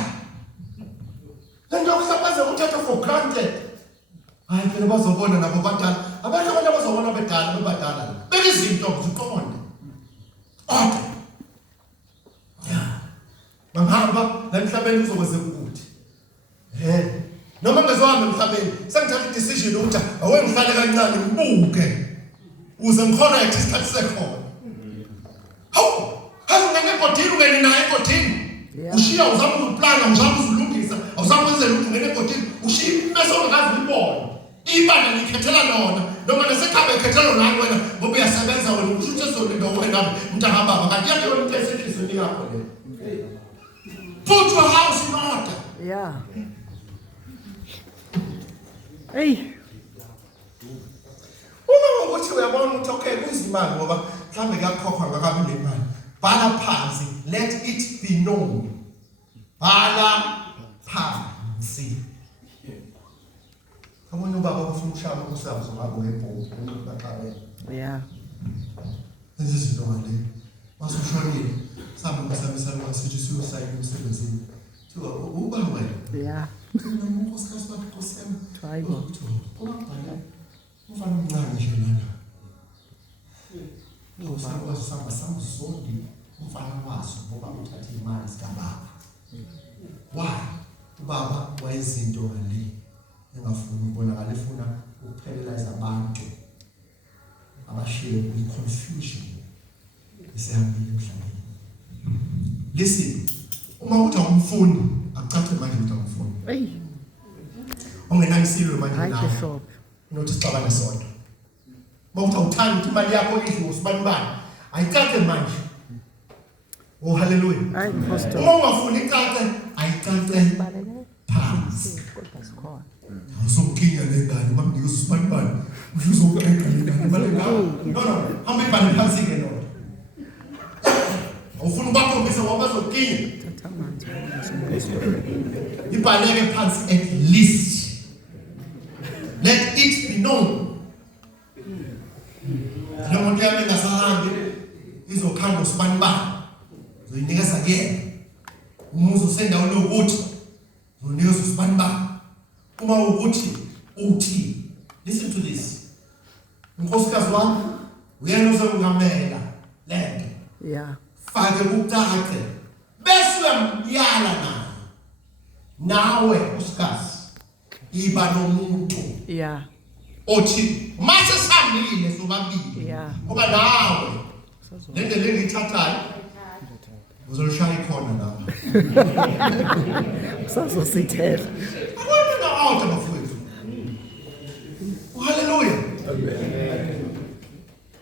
Lento kusabaze uthatha for granted. Hayi phela bazobona nabo badala. Abantu abazobona bedala bebadala. Bekizinto ziqonde. Order. Mangihamba la emhlabeni uzokwenza ukuthi noma ngizohamba emhlabeni sengithatha idecision ukuthi awengihlale kancane ngibuke uze ngicorrect isikhathi sekhona. Hawu ngeke kodini ungene naye kodini ushiya uzama ukuplana uzama ukuzilungisa uzama ukwenza ukuthi ngene kodini ushiya bese ungakazi ubona ibanda likhethela lona noma nasekhaba ekhethela lona wena ngoba uyasebenza wena usho ukuthi ezolinda wena mntaka baba kanti yakho into esehlizweni yakho le. Put your house in order. Yeah. Hey. Uma ukuthi uyabona ukuthi okay kuzimali ngoba mhlambe kuyakhokhwa ngakabi nemali. Bhala phansi, let it be known. Bhala phansi. Abanye ubaba bafuna ukushaya ukusazo ngabo ngebhobo baqabela. Yeah. Lezi zinto ngale. Masushonile. Sabe kusabisa sithi siyosayina umsebenzini. Thiwa uba wena. Yeah. Unkosikazi bakho Nkosiyami. Try Uma ufana umncane nje lana. Ufana wasihamba samzondi umfana waso ngoba uthatha imali zikababa. Why? Ubaba wayezinto ngale engafuni ukubonakala efuna ukuphelelisa abantu abashiye kwi-confusion. Isihambile emhlabeni. Listen, uma uthi awumfundi akucace manje ukuthi awumfundi. Hey. Ungenayisilo manje Hayi nawe. shop. Unothi sixabane sonke. Uma uthi awuthandi ukuthi imali yakho idle usibani bani. Ayicace manje. Oh hallelujah. Hayi pastor. Uma ungafuni icace ayicace Baleke. phansi. Kodwa sikhona. Awusokinya lengane bamdike usibani bani. Uzoqeqa lengane balengane. No. Hamba ibhale phansi ke no. Ufuna ukukhombisa ngoba bazokinya. Thatha amanzi. Ibhaleke phansi at least. Let it be known. ngosibani ba uzoyinikeza kuyena umuzi usendaweni ukuthi uzonikeza usibani ba uma ukuthi uthi listen to this unkosikazi wami uyena uzongamela lento Yeah. fake kucace bese uyamyala nawe unkosikazi iba nomuntu Yeah. othi mase sambile sobabili Yeah. ngoba nawe lento lengithathayo uzoshaya ikhona nawe Sazosithela. akona na out bafowethu haleluya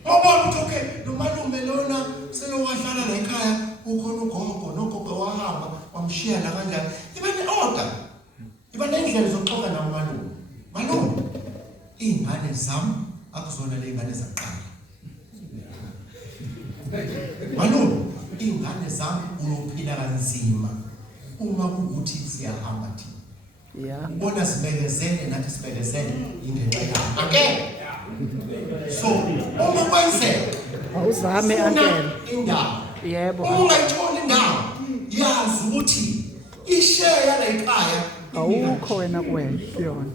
ngoba uthi okay nomalume lona selowahlala la ekhaya ukhona ugogo nogogo wahamba wamshiya la kanjani iba ne-order iba nendlela zokuxoxa nawo malume iy'ngane zami akuzona le y'ngane zaqala malume iy'ngane zami uyophila kanzima uma kuwukuthi siyahamba thina Yeah. ubona sibekezele nathi sibekezele ingenxa yakho okay so uma kwenzeka Awuzame funa angela. indawo Yebo. uma ungayitholi indawo yazi ukuthi ishare yala ekhaya Awukho wena kuwena yona.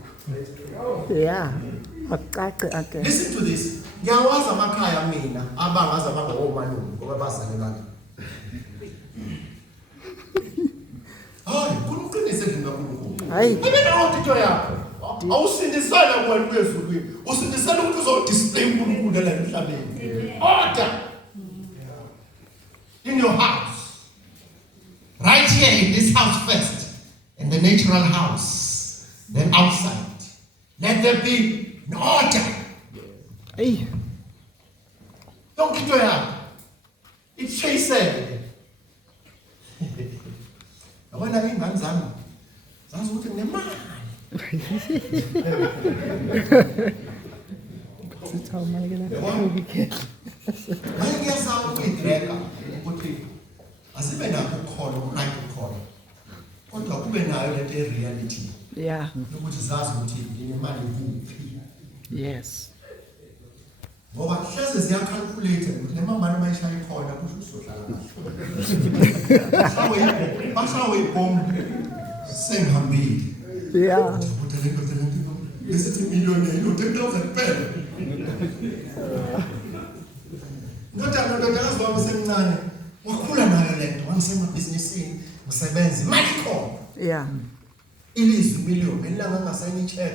Yeah. Akucace angela. listen to this ngiyawazi amakhaya mina abangazi abangawomalume ngoba bazalelana hayi kunoqinise endlini kaNkulunkulu Hayi. ibenawo into yakho awusindisana kwani kwezulwini usindisana ukuthi uzodisplay uNkulunkulu la emhlabeni order in your house right here in this house first in the natural house then outside let there be an order Hey. yonke into yakho ithasele yabona ingane zami zazi ukuthi nginemali Sithawumakela Yabona? kakhulu. manje ngiyazama ukuyigreka ukuthi asibe nakho ukukhona right ukukhona kodwa kube nayo lento e-reality Yeah. yokuthi zazi ukuthi nginemali kuphi Yes. ngoba hleze ziyacalculate ukuthi nemamani mayishaya ikhona kusho usohlala kahle bashawe ibhomu sengihambile Yeah. besithi miliyoni ino-10,000 kuphela ndodakazi wami semncane wakhula nayo le nto wangisemabhizinisini ngisebenza imali ikhona Yeah. ilizwi miliyoni elilanga ngingasayini i-check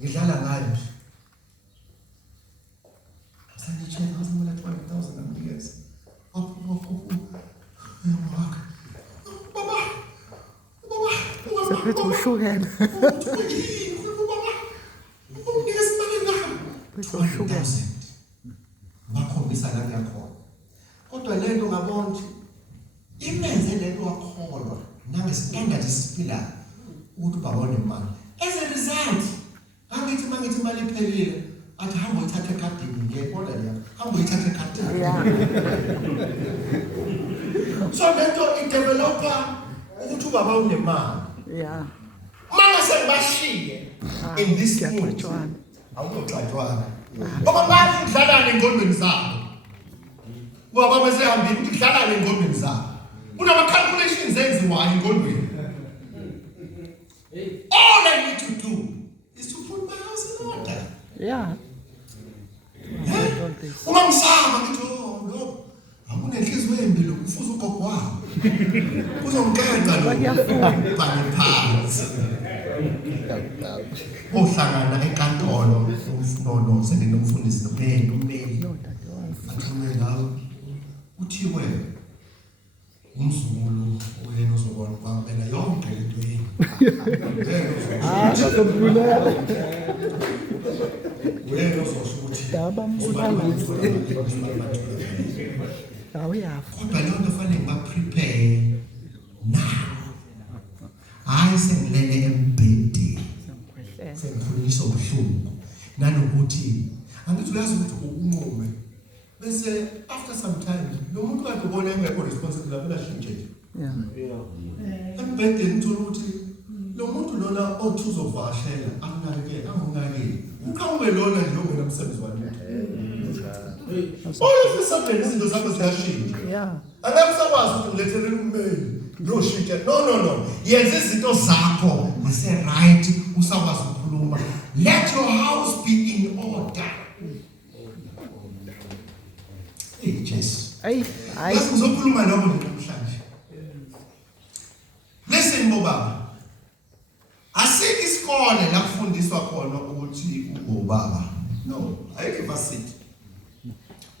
ngidlala ngayo nje ngasayini i-check ngasimela 20,000 amnikeza Sephethe ushukela. bakhombisa la ngiyakhona kodwa le nto ngabona ukuthi imenze le nto wakholwa nangesitandard esiphilayo ukuthi ubabone imali as a result angithi mangithi imali iphelile athi hamba uyithathe ekhadini ngiyayibona leyo hamba uyithathe ekhadini Yeah. so le nto idevelopa ukuthi ubaba unemali Yeah. manje sengibashiye in this mood Kuyaxatshwana. awuzoxatshwana ngoba bazi udlalana engqondweni zabo ubaba besehambile ukuthi udlalana engqondweni zabo unama-calculations enziwayo engqondweni all I need to do is to put my house in order Yeah. uma ngisaba ngithi lo akunenhliziyo embi lo kufuza ugogo wabo uzongiqeda lo bani phansi ohlangana enkantolo senginomfundisi ummeli athumele lawo uthiwe umzukulu uyena uzobona kwamphela yonke lento yini Bazombulela. uyena uzosho ukuthi Dabambulala. Awuyafa. kodwa leyo nto fanele ngiba-prepare now hayi sengilele embhedeni sengikhulunyiswa ubuhlungu nanokuthi angithi uyazi ukuthi unqume bese after some time lo muntu kade ubona engekho responsible lapho ashintshe nje Yeah. embhedeni uthola ukuthi lo muntu lona othi uzovashela akunakekela angunakekeli uqhamuke lona nje ongena umsebenzi wakhe olufisabhele izinto zakho ziyashintsha Yeah. angakusakwazi ukuthi ngilethele ummeli noshintsha no yenza izinto zakho zise-right usakwazi ukukhuluma let your house be in order. Jesu Ay. bese ngizokhuluma lokho namhlanje. Listen bobaba, asikho isikole la kufundiswa khona ukuthi ubaba no ayikho varsity.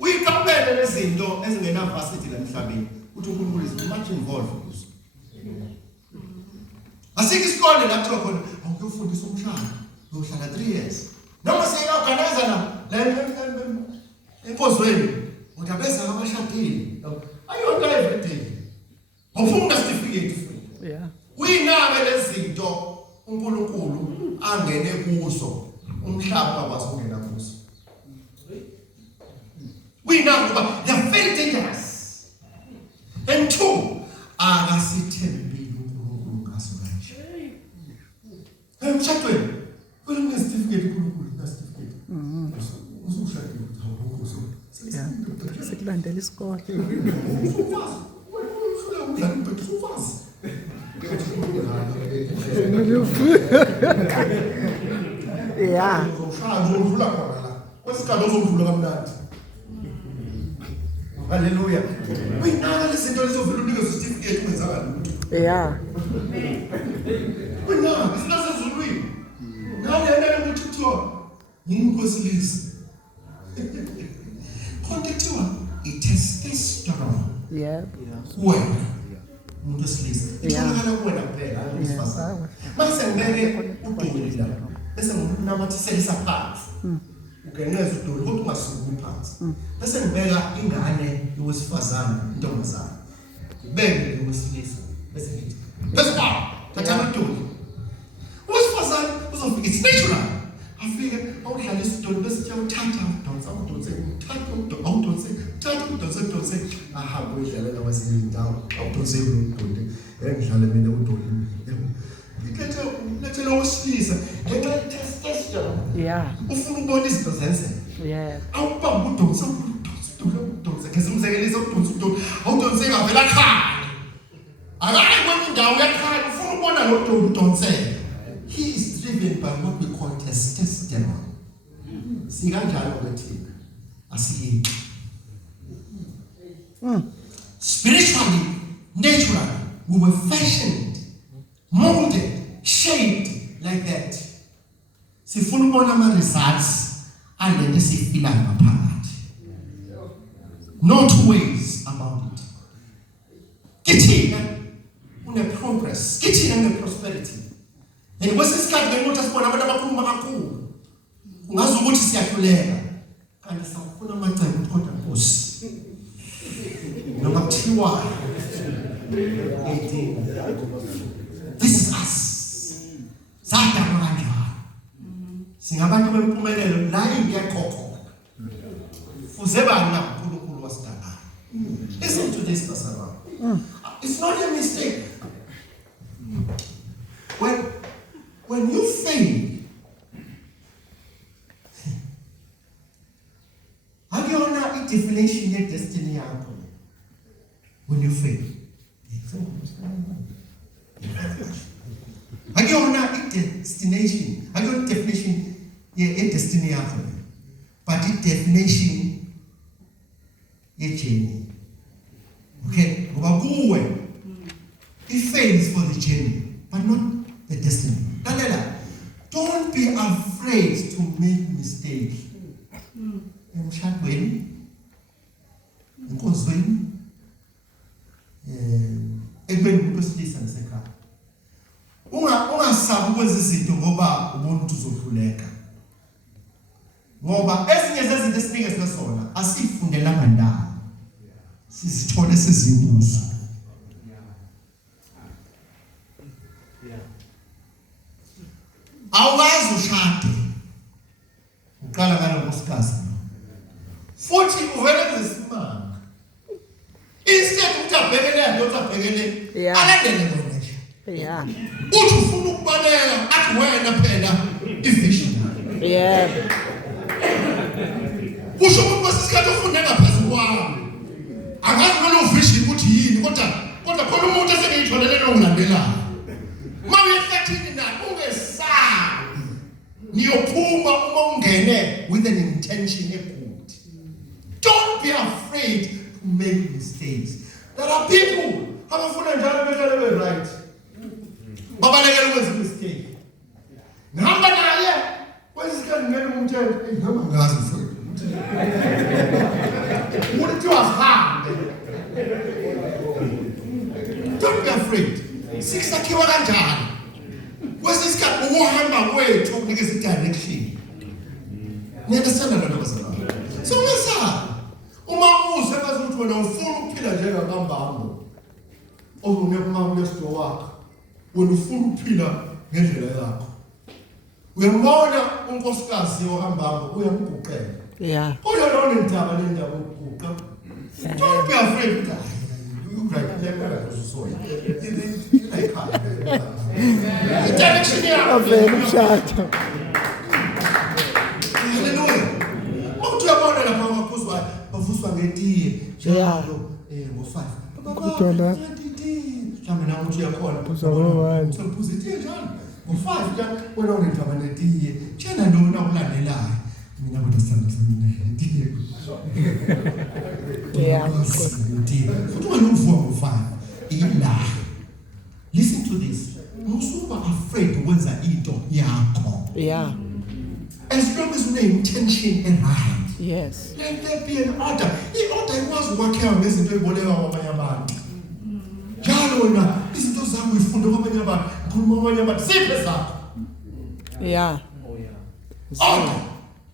Uyikapele lezinto ezingena varsity la emhlabeni uthi uNkulunkulu is much involved kuzo. Asikho isikole la kuthiwa khona awukufundisa umshado uyohlala 3 years noma seyaorganize la enkozweni utabeza abashadile ayonto everyday awufunda certificate futhi. Yeah. Uyinabe lezinto uNkulunkulu angene kuzo umhlaba wakwazi ukungena kuzo. Uyinabe kuba they are very dangerous. And 2 akasithembile uNkulunkulu ngaso kanje. Emshadweni kule certificate uNkulunkulu na certificate. Usushadile ukuthi Yeah. Sekulandela isikole. Yeah. Hallelujah. Uyinaka lezinto lezovela unikeza certificate kwenzakala. Yeah. Uyinaka sinasezulwini. Ngalena ukuthi kuthiwa ngumkhosilisi. Kontektiwa i-testosterone. Yeah. Wena umuntu wesilisa itholakala kuwena kuphela wesifazane. Mase ngibeke udoli la bese nginamathiselisa phansi ugeneza udoli kodwa ungasuki phansi bese ngibeka ingane yowesifazane intombazane ngibeke lowesilisa bese ngithi bese thatha udoli owesifazane uzofika it's natural afike awudlalisa udoli bese uthatha udonse ahambe udlalela kwezinye indawo awudonse udoli engidlale mina udoli lethe lowesilisa ngenxa ye-testosterone Yeah. ufuna ukubona izinto zenzeka Yeah. awubamba udonse ngizimzekelisa udonse udoli awudonse ngavela khali akayi kwenye indawo yakhali ufuna ukubona lo doli udonseka. He is driven by what we call testosterone. Sikanjalo kwethina asiyi spiritually, naturally, we were fashioned, molded, shaped like that. Sifuna ukubona ama-results alento esiyifila ngaphakathi. No two ways about it. Kithina une-progress, kithina une-prosperity. And kwesisikhathi ngenxa sibona abantu abakhuluma kakhulu ungazi ukuthi siyahluleka kanti sawufuna amacebo kodwa Nkosi noma kuthiwa this is us sadalwa kanjalo singabantu bempumelelo la ingekho fuze bana uNkulunkulu wasidala. Listen to this pastor. It's not a mistake. When you fail, have you honor a definition of destiny? When you fail, have you honor a destination? Have you definition a destiny? But a definition a journey. Okay, it fails for the journey, but not the destiny. Don't be afraid to make mistakes. Emshadweni, enkonzweni, ekubeni umuntu wesilisa nasekhaya. Ungasabi ukwenza izinto ngoba ubona ukuthi uzohluleka. Ngoba ezinye zezinto esinika sona asifundelanga ndawo. Sizithole sezibuzo. Awazi ushade. Uqala ngalo nkosikazi. Futhi uvele ngesimanga. Instead ukuthi abhekele yonke abhekele alandele wena nje. Yeah. uthi ufuna ukubaleka athi wena phela i-visionary. Yeah. Kusho ukuthi kwesikhathi ufunde ngaphezulu kwami. Angazi nalo uvision ukuthi yini kodwa khona umuntu esengiyitholele nokulandelayo. Mawe 13 na ungesabi. Niyophuma uma ungene with an intention good. Don't be afraid to make mistakes. There are people abafuna njalo behlale be right. Babalekela ukwenza mistake. Ngihamba naye kwesikhathi ngene umthetho ngihamba ngazi mfowethu. What you have had? Don't be afraid. Sikisakhiwa kanjani? Kwesikhathi ukuhamba kwethu ukunikeza direction. Niyasana nabazalwane. So masa uma uzwe kazi ukuthi wena ufuna ukuphila njengakambambo. Ongumema unesito wakho. Wena ufuna ukuphila ngendlela yakho. Uyambona unkosikazi ohambako uyamguqela. Yeah. Uyalona indaba lendaba ukuguqa. Don't be afraid to die. You right there uzosola. Direction yakho. Avele umshado. Hallelujah. Ukuyabona lapha abakuzwayo bavuswa ngetiye njalo ngo5. Kuthola. Mhlawumbe nawe uthi uyakhona. Uzawubona. Usephuza itiye njalo. Ngo5 la wena unendaba netiye. Tshena lona ukulandelayo. Mina kodwa sithanda sami netiye. Yeah. Futhi wena uvuka ngo5. Ila. Listen to this. Musuba afraid ukwenza into yakho. Yeah. As long as une intention and right. Yes. Let there be an order. I-order ikwazi ukwakheka ngezinto eziboleka kwabanye abantu. Njalo wena izinto zakho uyifunde kwabanye abantu, ukhuluma kwabanye abantu, siphe zakho. Yeah. Order.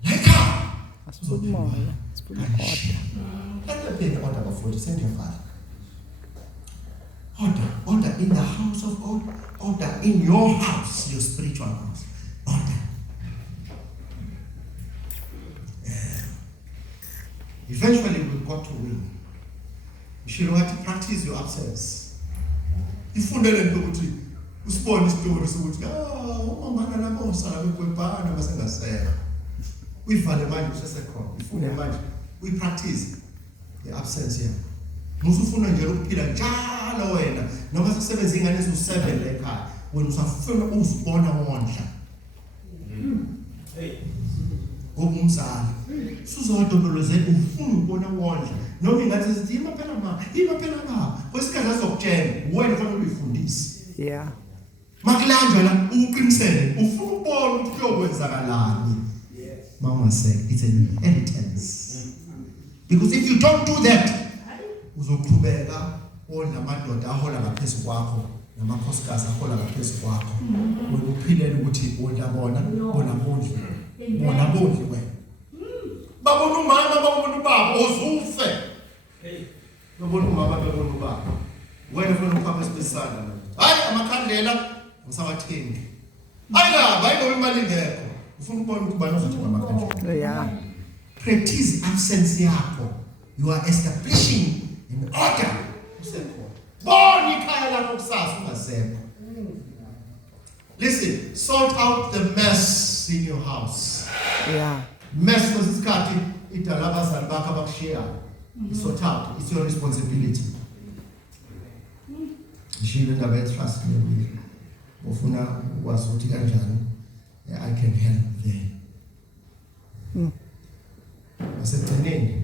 Like how? Asifuna umoya. Sifuna order. Let there be an order before send your father. Order in the house of God. Order in your house, your spiritual house. Order. Eventually we got to win. You should know how to practice your absence. Ifundele nto ukuthi usibone isitori sokuthi umama nalapho usala bekwebhana basengaseka. Uyivale manje usesekhona. Ifunde manje. We practice the absence here. Musufuna nje ukuphila njalo wena noma sisebenza ingane ezu7 ekhaya. Wena usafuna uzibona wondla. Ngomzali sizodondolozela ufuna ukubona wondla noma ingathi sithi imaphela baba kwesikhathi azokutshela wena kufanele uyifundise. Yeah. Makulanjwa la uqinisele ufuna ukubona ukuthi kuyokwenzakalani. Mama said it's an inheritance. Because if you don't do that uzoqhubeka wondla amadoda ahola ngaphezulu kwakho namakhosikazi ahola ngaphezulu kwakho. Wena uphilela ukuthi wondla bona bondle. Bona bondle wena. Babona umama babona ubaba uzufe. Babona umama babona ubaba. Wena ufuna uphapha isibisana. Hayi amakhandlela ngisawathengi. Hayi imali ngekho. Ufuna ukubona ukuthi bani uzothenga amakhandlela. Yeah. Practice absence yakho. You are establishing an order. Usekho. Bona ikhaya lakho kusasa ungasekho. Listen, sort out the mess in your house. Yeah. Mess kwesikhathi idala abazali bakho abakushiya. Sort out. It's your responsibility. Ishilo indaba ye-trust leyo. Ufuna ukwazi ukuthi kanjani I can help there. Asekugcineni.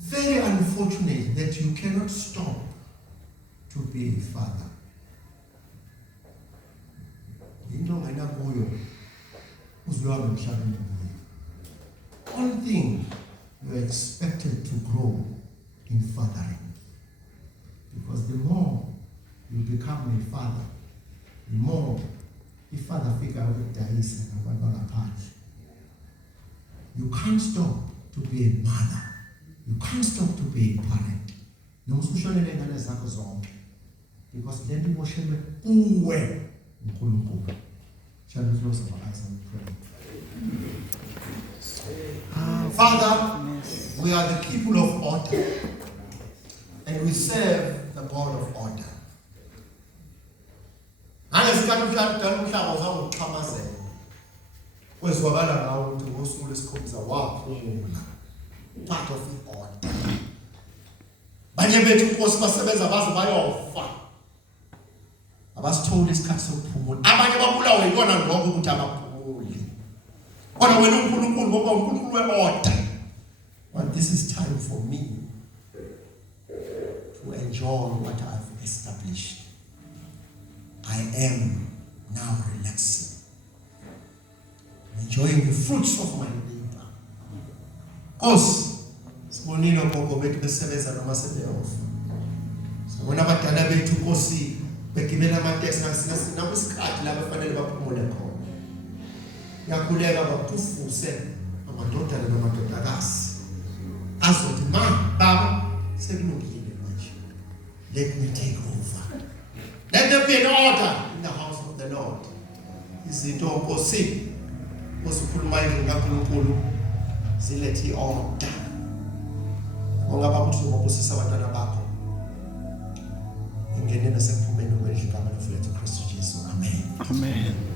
Very unfortunate that you cannot stop to be a father. Into ngena kuyo uzuyaba emhlabeni. One thing you are expected to grow in fathering. Because the more you become a father, the more the father figure out ukudayisa nabantu abaphandle. You can't stop to be a mother. You can't stop to be a parent. Noma usushonele ingane zakho zonke. Because then you worship uwe uNkulunkulu. Shall we close our eyes and pray? Father, we are the people of order. And we serve the God of order. dala umhlaba uzawuxhamazela kwezwakala ngawo ukuthi ngosuku lesikhombisa waphumula part of the order. Banye bethu Nkosi basebenza baze bayofa abasitholi isikhathi sokuphumula. Abanye babulawa yikona lokho ukuthi abaphumuli. Kodwa wena uNkulunkulu ngoba uNkulunkulu we-order. But this is time for me to enjoy what I've established. I am now relaxing, enjoying the fruits of my labor. Because sibonile gogo bethu besebenza noma sebeyofa. Sabona abadala bethu Nkosi begibela amateksi nasina kwisikhathi la bafanele baphumule khona. Yakhuleka bakufuse amadodana namadodakazi azothi baba sekulungile manje. Let me take over. Let there be an order in the house of the Lord. Izinto Nkosi usikhuluma kaNkulunkulu zilethi order. Ongaba ukuthi ubusisa abantwana bakho. Ingene nasekuphumeni kwendlu kaMama Kristu Jesu. Amen. Amen.